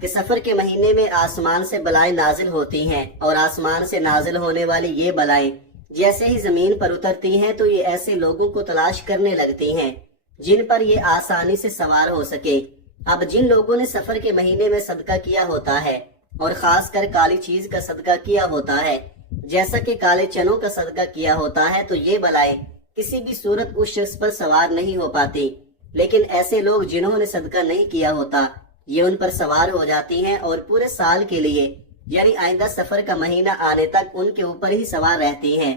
کہ سفر کے مہینے میں آسمان سے بلائیں نازل ہوتی ہیں، اور آسمان سے نازل ہونے والی یہ بلائیں جیسے ہی زمین پر اترتی ہیں تو یہ ایسے لوگوں کو تلاش کرنے لگتی ہیں جن پر یہ آسانی سے سوار ہو سکے۔ اب جن لوگوں نے سفر کے مہینے میں صدقہ کیا ہوتا ہے، اور خاص کر کالی چیز کا صدقہ کیا ہوتا ہے، جیسا کہ کالے چنوں کا صدقہ کیا ہوتا ہے، تو یہ بلائیں کسی بھی صورت اس شخص پر سوار نہیں ہو پاتی، لیکن ایسے لوگ جنہوں نے صدقہ نہیں کیا ہوتا یہ ان پر سوار ہو جاتی ہیں، اور پورے سال کے لیے یعنی آئندہ سفر کا مہینہ آنے تک ان کے اوپر ہی سوار رہتی ہیں۔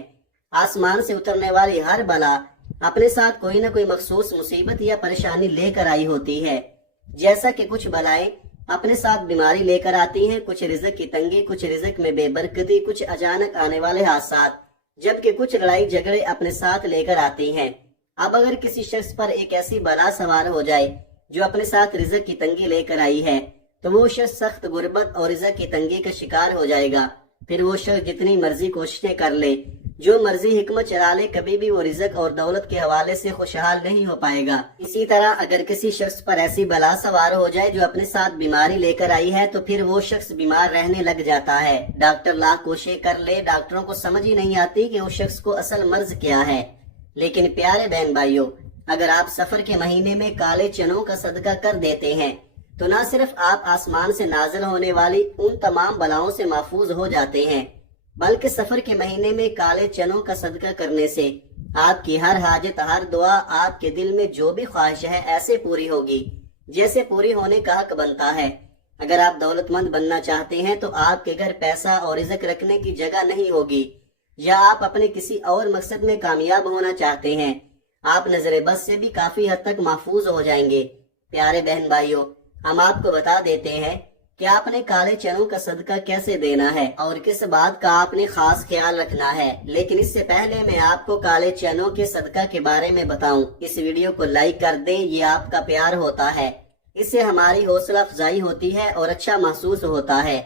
آسمان سے اترنے والی ہر بلا اپنے ساتھ کوئی نہ کوئی مخصوص مصیبت یا پریشانی لے کر آئی ہوتی ہے، جیسا کہ کچھ بلائیں اپنے ساتھ بیماری لے کر آتی ہیں، کچھ رزق کی تنگی، کچھ رزق میں بے برکتی، کچھ اچانک آنے والے حادثات، جبکہ کچھ لڑائی جھگڑے اپنے ساتھ لے کر آتی ہیں۔ اب اگر کسی شخص پر ایک ایسی بلا سوار ہو جائے جو اپنے ساتھ رزق کی تنگی لے کر آئی ہے تو وہ شخص سخت غربت اور رزق کی تنگی کا شکار ہو جائے گا۔ پھر وہ شخص جتنی مرضی کوششیں کر لے، جو مرضی حکمت چلا لے، کبھی بھی وہ رزق اور دولت کے حوالے سے خوشحال نہیں ہو پائے گا۔ اسی طرح اگر کسی شخص پر ایسی بلا سوار ہو جائے جو اپنے ساتھ بیماری لے کر آئی ہے تو پھر وہ شخص بیمار رہنے لگ جاتا ہے۔ ڈاکٹر لاکھ کوششیں کر لے، ڈاکٹروں کو سمجھ ہی نہیں آتی کہ اس شخص کو اصل مرض کیا ہے۔ لیکن پیارے بہن بھائیوں، اگر آپ سفر کے مہینے میں کالے چنوں کا صدقہ کر دیتے ہیں تو نہ صرف آپ آسمان سے نازل ہونے والی ان تمام بلاؤں سے محفوظ ہو جاتے ہیں، بلکہ سفر کے مہینے میں کالے چنوں کا صدقہ کرنے سے آپ کی ہر حاجت، ہر دعا، آپ کے دل میں جو بھی خواہش ہے ایسے پوری ہوگی جیسے پوری ہونے کا حق بنتا ہے۔ اگر آپ دولت مند بننا چاہتے ہیں تو آپ کے گھر پیسہ اور رزق رکھنے کی جگہ نہیں ہوگی، یا آپ اپنے کسی اور مقصد میں کامیاب ہونا چاہتے ہیں، آپ نظر بد سے بھی کافی حد تک محفوظ ہو جائیں گے۔ پیارے بہن بھائیوں، ہم آپ کو بتا دیتے ہیں کہ آپ نے کالے چنوں کا صدقہ کیسے دینا ہے اور کس بات کا آپ نے خاص خیال رکھنا ہے، لیکن اس سے پہلے میں آپ کو کالے چنوں کے صدقہ کے بارے میں بتاؤں۔ اس ویڈیو کو لائک کر دیں، یہ آپ کا پیار ہوتا ہے، اس سے ہماری حوصلہ افزائی ہوتی ہے اور اچھا محسوس ہوتا ہے۔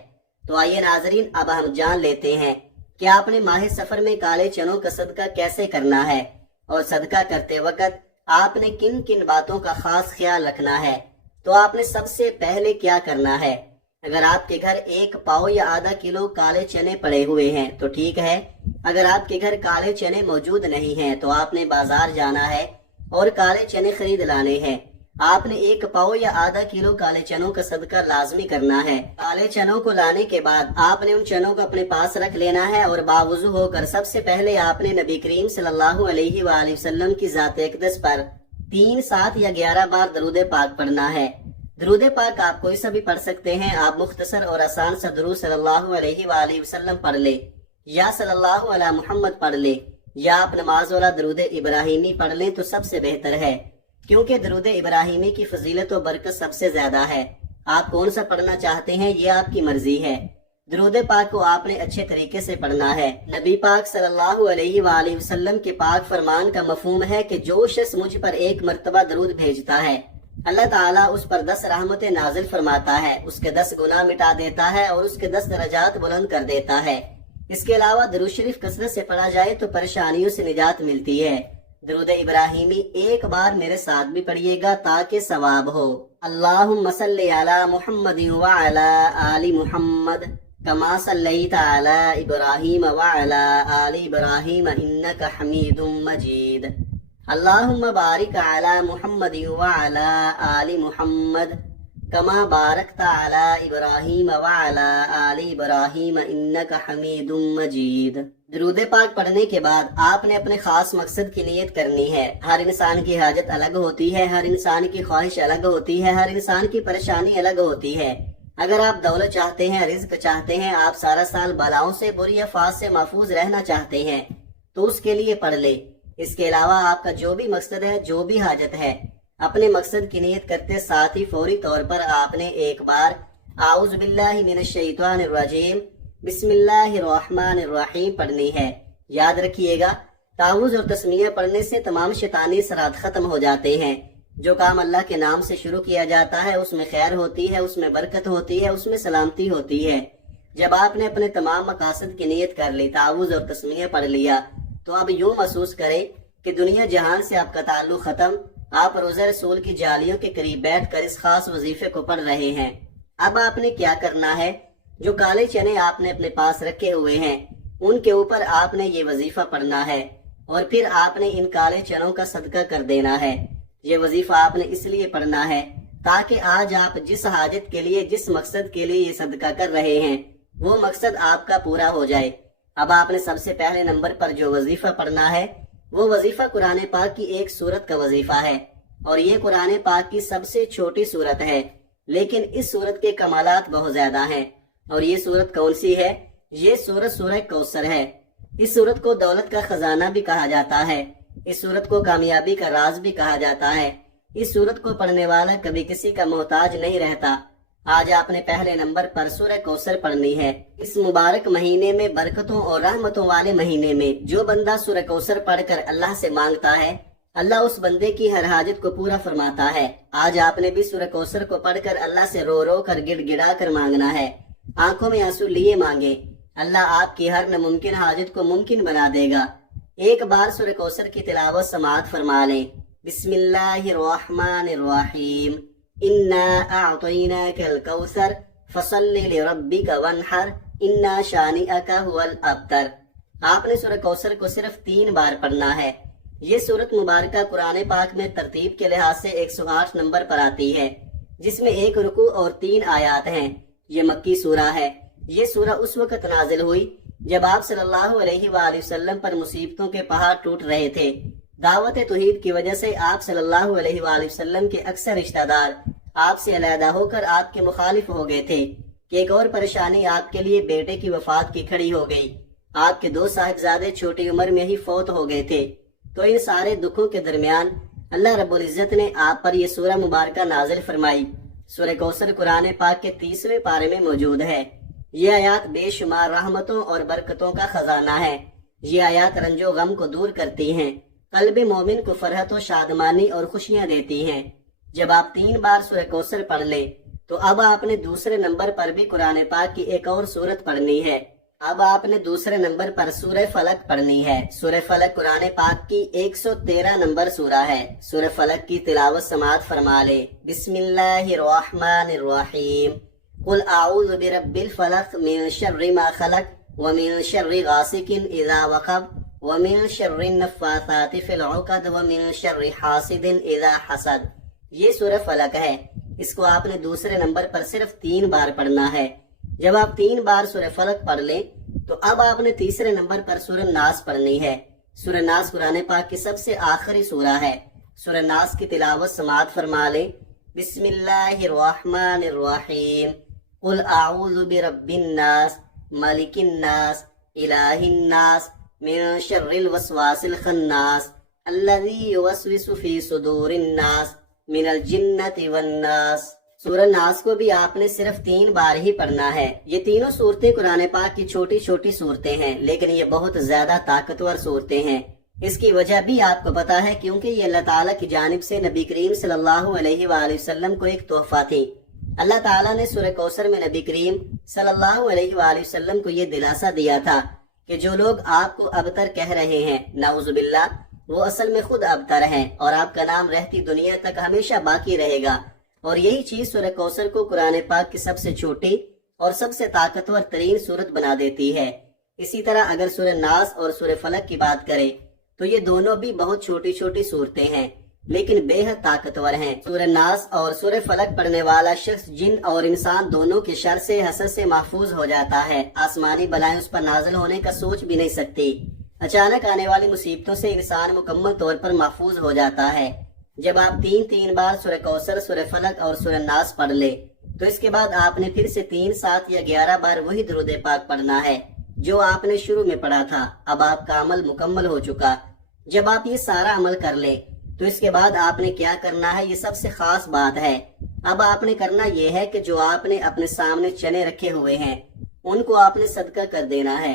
تو آئیے ناظرین، اب ہم جان لیتے ہیں کہ آپ نے ماہ سفر میں کالے چنوں کا صدقہ کیسے کرنا ہے، اور صدقہ کرتے وقت آپ نے کن کن باتوں کا خاص خیال رکھنا ہے۔ تو آپ نے سب سے پہلے کیا کرنا ہے؟ اگر آپ کے گھر 1 پاؤ یا آدھا کلو کالے چنے پڑے ہوئے ہیں تو ٹھیک ہے، اگر آپ کے گھر کالے چنے موجود نہیں ہیں تو آپ نے بازار جانا ہے اور کالے چنے خرید لانے ہیں۔ آپ نے 1 پاؤ یا آدھا کلو کالے چنوں کا صدقہ لازمی کرنا ہے۔ کالے چنوں کو لانے کے بعد آپ نے ان چنوں کو اپنے پاس رکھ لینا ہے، اور باوضو ہو کر سب سے پہلے آپ نے نبی کریم صلی اللہ علیہ وآلہ وسلم کی ذات اقدس پر 3، 7 یا 11 بار درود پاک پڑھنا ہے۔ درود پاک آپ کوئی سا بھی پڑھ سکتے ہیں، آپ مختصر اور آسان سا درود صلی اللہ علیہ وآلہ وسلم پڑھ لے، یا صلی اللہ علی محمد پڑھ لے، یا آپ نماز والا درود ابراہیمی پڑھ لیں تو سب سے بہتر ہے، کیونکہ درود ابراہیمی کی فضیلت و برکت سب سے زیادہ ہے۔ آپ کون سا پڑھنا چاہتے ہیں یہ آپ کی مرضی ہے۔ درود پاک کو آپ نے اچھے طریقے سے پڑھنا ہے۔ نبی پاک صلی اللہ علیہ وآلہ وسلم کے پاک فرمان کا مفہوم ہے کہ جو شخص مجھ پر 1 مرتبہ درود بھیجتا ہے، اللہ تعالیٰ اس پر 10 رحمتیں نازل فرماتا ہے، اس کے 10 گناہ مٹا دیتا ہے اور اس کے 10 درجات بلند کر دیتا ہے۔ اس کے علاوہ درود شریف کثرت سے پڑھا جائے تو پریشانیوں سے نجات ملتی ہے۔ درود ابراہیمی 1 بار میرے ساتھ بھی پڑھیے گا تاکہ ثواب ہو۔ اللہم صلی علی محمد وعلی آل محمد کما صلیت علی ابراہیم وعلی آل ابراہیم انک حمید مجید۔ اللہم بارک علی محمد وعلی آل محمد کما بارکت علی ابراہیم وعلی آل ابراہیم انک حمید مجید۔ درود پاک پڑھنے کے بعد آپ نے اپنے خاص مقصد کی نیت کرنی ہے۔ ہر انسان کی حاجت الگ ہوتی ہے، ہر انسان کی خواہش الگ ہوتی ہے، ہر انسان کی پریشانی الگ ہوتی ہے۔ اگر آپ دولت چاہتے ہیں، رزق چاہتے ہیں، آپ سارا سال بلاؤں سے، بری افات سے محفوظ رہنا چاہتے ہیں تو اس کے لیے پڑھ لے۔ اس کے علاوہ آپ کا جو بھی مقصد ہے، جو بھی حاجت ہے، اپنے مقصد کی نیت کرتے ساتھ ہی فوری طور پر آپ نے 1 بار اعوذ باللہ من الشیطان الرجیم بسم اللہ الرحمن الرحیم پڑھنی ہے۔ یاد رکھیے گا، تعوذ اور تسمیہ پڑھنے سے تمام شیطانی اثرات ختم ہو جاتے ہیں۔ جو کام اللہ کے نام سے شروع کیا جاتا ہے اس میں خیر ہوتی ہے، اس میں برکت ہوتی ہے، اس میں سلامتی ہوتی ہے۔ جب آپ نے اپنے تمام مقاصد کی نیت کر لی، تعوذ اور تسمیہ پڑھ لیا، تو اب یوں محسوس کریں کہ دنیا جہان سے آپ کا تعلق ختم آپ روزہ رسول کی جالیوں کے قریب بیٹھ کر اس خاص وظیفے کو پڑھ رہے ہیں۔ اب آپ نے کیا کرنا ہے، جو کالے چنے آپ نے اپنے پاس رکھے ہوئے ہیں ان کے اوپر آپ نے یہ وظیفہ پڑھنا ہے، اور پھر آپ نے ان کالے چنوں کا صدقہ کر دینا ہے۔ یہ وظیفہ آپ نے اس لیے پڑھنا ہے تاکہ آج آپ جس حاجت کے لیے، جس مقصد کے لیے یہ صدقہ کر رہے ہیں، وہ مقصد آپ کا پورا ہو جائے۔ اب آپ نے سب سے پہلے نمبر پر جو وظیفہ پڑھنا ہے وہ وظیفہ قرآن پاک کی ایک سورت کا وظیفہ ہے، اور یہ قرآن پاک کی سب سے چھوٹی سورت ہے، لیکن اس سورت کے کمالات بہت زیادہ ہیں۔ اور یہ سورت کون سی ہے؟ یہ سورت سورہ کوثر ہے۔ اس سورت کو دولت کا خزانہ بھی کہا جاتا ہے، اس سورت کو کامیابی کا راز بھی کہا جاتا ہے۔ اس سورت کو پڑھنے والا کبھی کسی کا محتاج نہیں رہتا۔ آج آپ نے پہلے نمبر پر سورہ کوثر پڑھنی ہے۔ اس مبارک مہینے میں، برکتوں اور رحمتوں والے مہینے میں، جو بندہ سورہ کوثر پڑھ کر اللہ سے مانگتا ہے، اللہ اس بندے کی ہر حاجت کو پورا فرماتا ہے۔ آج آپ نے بھی سورہ کوثر کو پڑھ کر اللہ سے رو رو کر، گڑ گڑا کر مانگنا ہے۔ آنکھوں میں آنسو لیے مانگے، اللہ آپ کی ہر ناممکن حاجت کو ممکن بنا دے گا۔ ایک بار سورہ کوثر کی تلاوت سماعت فرما لیں۔ بسم اللہ الرحمن الرحیم، انا اعطیناک الکوثر فصل لربک وانحر انا شانئک هو الابتر۔ آپ نے سورہ کوثر کو صرف 3 بار پڑھنا ہے۔ یہ سورت مبارکہ قرآن پاک میں ترتیب کے لحاظ سے 108 نمبر پر آتی ہے، جس میں 1 رکوع اور 3 آیات ہیں۔ یہ مکی سورہ ہے۔ یہ سورہ اس وقت نازل ہوئی جب آپ صلی اللہ علیہ وآلہ وسلم پر مصیبتوں کے پہاڑ ٹوٹ رہے تھے۔ دعوت توحید کی وجہ سے آپ صلی اللہ علیہ وآلہ وسلم کے اکثر رشتہ دار آپ سے علیحدہ ہو کر آپ کے مخالف ہو گئے تھے کہ ایک اور پریشانی آپ کے لیے بیٹے کی وفات کی کھڑی ہو گئی۔ آپ کے 2 صاحبزادے چھوٹی عمر میں ہی فوت ہو گئے تھے۔ تو ان سارے دکھوں کے درمیان اللہ رب العزت نے آپ پر یہ سورہ مبارکہ نازل فرمائی۔ سورہ کوثر قرآن پاک کے 30ویں پارے میں موجود ہے۔ یہ آیات بے شمار رحمتوں اور برکتوں کا خزانہ ہے۔ یہ آیات رنج و غم کو دور کرتی ہیں، قلب مومن کو فرحت و شادمانی اور خوشیاں دیتی ہیں۔ جب آپ 3 بار سورہ کوثر پڑھ لیں تو اب آپ نے دوسرے نمبر پر بھی قرآن پاک کی ایک اور سورت پڑھنی ہے۔ اب آپ نے دوسرے نمبر پر سورہ فلق پڑھنی ہے۔ سورہ فلق قرآن پاک کی 113 نمبر سورہ ہے۔ سورہ فلق کی تلاوت سماعت فرما لے۔ بسم اللہ الرحمن الرحیم، قل اعوذ برب الفلق من شر ما خلق ومن شر غاسق اذا وقب ومن شر النفاثات فی العقد ومن شر حاسد اذا حسد۔ یہ سورہ فلق ہے۔ اس کو آپ نے دوسرے نمبر پر صرف 3 بار پڑھنا ہے۔ جب آپ 3 بار سورہ فلق پڑھ لیں تو اب آپ نے تیسرے نمبر پر سورہ ناس پڑھنی ہے۔ سورہ ناس قرآن پاک کی سب سے آخری سورہ ہے۔ سورہ ناس کی تلاوت سماعت فرما لیں۔ بسم اللہ الرحمن الرحیم، قل اعوذ برب الناس ملک الناس الہ الناس من شر الوسواس الخناس الذی یوسوس فی صدور الناس من الجنۃ والناس۔ سورہ ناس کو بھی آپ نے صرف 3 بار ہی پڑھنا ہے۔ یہ تینوں صورتیں قرآن پاک کی چھوٹی چھوٹی صورتیں ہیں، لیکن یہ بہت زیادہ طاقتور صورتیں ہیں۔ اس کی وجہ بھی آپ کو پتا ہے، کیونکہ یہ اللہ تعالیٰ کی جانب سے نبی کریم صلی اللہ علیہ وآلہ وسلم کو ایک تحفہ تھی۔ اللہ تعالیٰ نے سورہ کوثر میں نبی کریم صلی اللہ علیہ وآلہ وسلم کو یہ دلاسا دیا تھا کہ جو لوگ آپ کو ابتر کہہ رہے ہیں، نعوذ باللہ، وہ اصل میں خود ابتر ہیں، اور آپ کا نام رہتی دنیا تک ہمیشہ باقی رہے گا۔ اور یہی چیز سورہ کوثر کو قرآن پاک کی سب سے چھوٹی اور سب سے طاقتور ترین سورت بنا دیتی ہے۔ اسی طرح اگر سورہ ناس اور سورہ فلق کی بات کریں تو یہ دونوں بھی بہت چھوٹی چھوٹی صورتیں ہیں، لیکن بے حد طاقتور ہیں۔ سورہ ناس اور سورہ فلق پڑھنے والا شخص جن اور انسان دونوں کے شر سے، حسد سے محفوظ ہو جاتا ہے۔ آسمانی بلائیں اس پر نازل ہونے کا سوچ بھی نہیں سکتی۔ اچانک آنے والی مصیبتوں سے انسان مکمل طور پر محفوظ ہو جاتا ہے۔ جب آپ 3 بار سورہ کوثر، سورہ فلق اور سورہ ناس پڑھ لے تو اس کے بعد آپ نے پھر سے 3، 7 یا 11 بار وہی درود پاک پڑھنا ہے جو آپ نے شروع میں پڑھا تھا۔ اب آپ کا عمل مکمل ہو چکا۔ جب آپ یہ سارا عمل کر لیں تو اس کے بعد آپ نے کیا کرنا ہے، یہ سب سے خاص بات ہے۔ اب آپ نے کرنا یہ ہے کہ جو آپ نے اپنے سامنے چنے رکھے ہوئے ہیں ان کو آپ نے صدقہ کر دینا ہے۔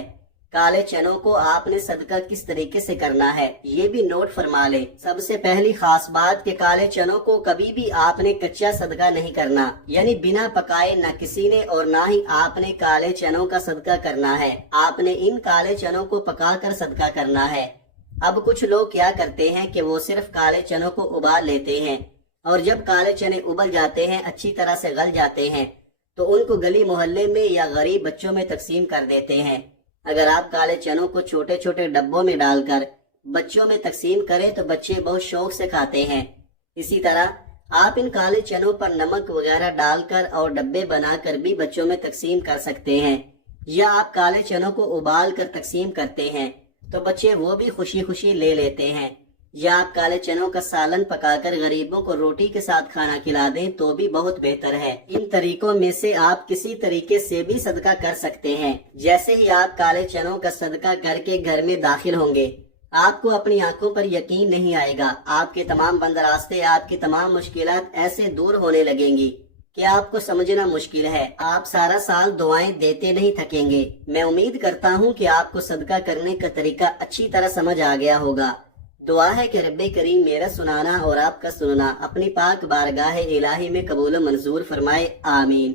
کالے چنوں کو آپ نے صدقہ کس طریقے سے کرنا ہے یہ بھی نوٹ فرما لیں۔ سب سے پہلی خاص بات کہ کالے چنوں کو کبھی بھی آپ نے کچا صدقہ نہیں کرنا، یعنی بنا پکائے نہ کسی نے، اور نہ ہی آپ نے کالے چنوں کا صدقہ کرنا ہے۔ آپ نے ان کالے چنوں کو پکا کر صدقہ کرنا ہے۔ اب کچھ لوگ کیا کرتے ہیں کہ وہ صرف کالے چنوں کو ابال لیتے ہیں، اور جب کالے چنے ابل جاتے ہیں، اچھی طرح سے گل جاتے ہیں، تو ان کو گلی محلے میں یا غریب بچوں میں تقسیم کر دیتے ہیں۔ اگر آپ کالے چنوں کو چھوٹے چھوٹے ڈبوں میں ڈال کر بچوں میں تقسیم کریں تو بچے بہت شوق سے کھاتے ہیں۔ اسی طرح آپ ان کالے چنوں پر نمک وغیرہ ڈال کر اور ڈبے بنا کر بھی بچوں میں تقسیم کر سکتے ہیں، یا آپ کالے چنوں کو ابال کر تقسیم کرتے ہیں تو بچے وہ بھی خوشی خوشی لے لیتے ہیں، یا آپ کالے چنوں کا سالن پکا کر غریبوں کو روٹی کے ساتھ کھانا کھلا دیں تو بھی بہت بہتر ہے۔ ان طریقوں میں سے آپ کسی طریقے سے بھی صدقہ کر سکتے ہیں۔ جیسے ہی آپ کالے چنوں کا صدقہ کر کے گھر میں داخل ہوں گے، آپ کو اپنی آنکھوں پر یقین نہیں آئے گا، آپ کے تمام بند راستے، آپ کی تمام مشکلات ایسے دور ہونے لگیں گی کہ آپ کو سمجھنا مشکل ہے۔ آپ سارا سال دعائیں دیتے نہیں تھکیں گے۔ میں امید کرتا ہوں کہ آپ کو صدقہ کرنے کا طریقہ اچھی طرح سمجھ آ گیا ہوگا۔ دعا ہے کہ رب کریم میرا سنانا اور آپ کا سننا اپنی پاک بارگاہ الہی میں قبول و منظور فرمائے، آمین۔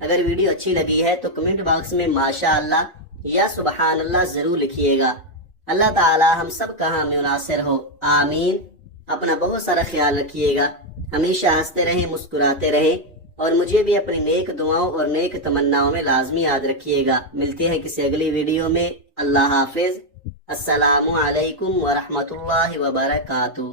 اگر ویڈیو اچھی لگی ہے تو کمنٹ باکس میں ماشاء اللہ یا سبحان اللہ ضرور لکھیے گا۔ اللہ تعالی ہم سب کا حامی و ناصر ہو، آمین۔ اپنا بہت سارا خیال رکھیے گا، ہمیشہ ہنستے رہیں، مسکراتے رہیں، اور مجھے بھی اپنی نیک دعاؤں اور نیک تمناؤں میں لازمی یاد رکھیے گا۔ ملتے ہیں کسی اگلی ویڈیو میں۔ اللہ حافظ۔ السلام علیکم ورحمۃ اللہ وبرکاتہ۔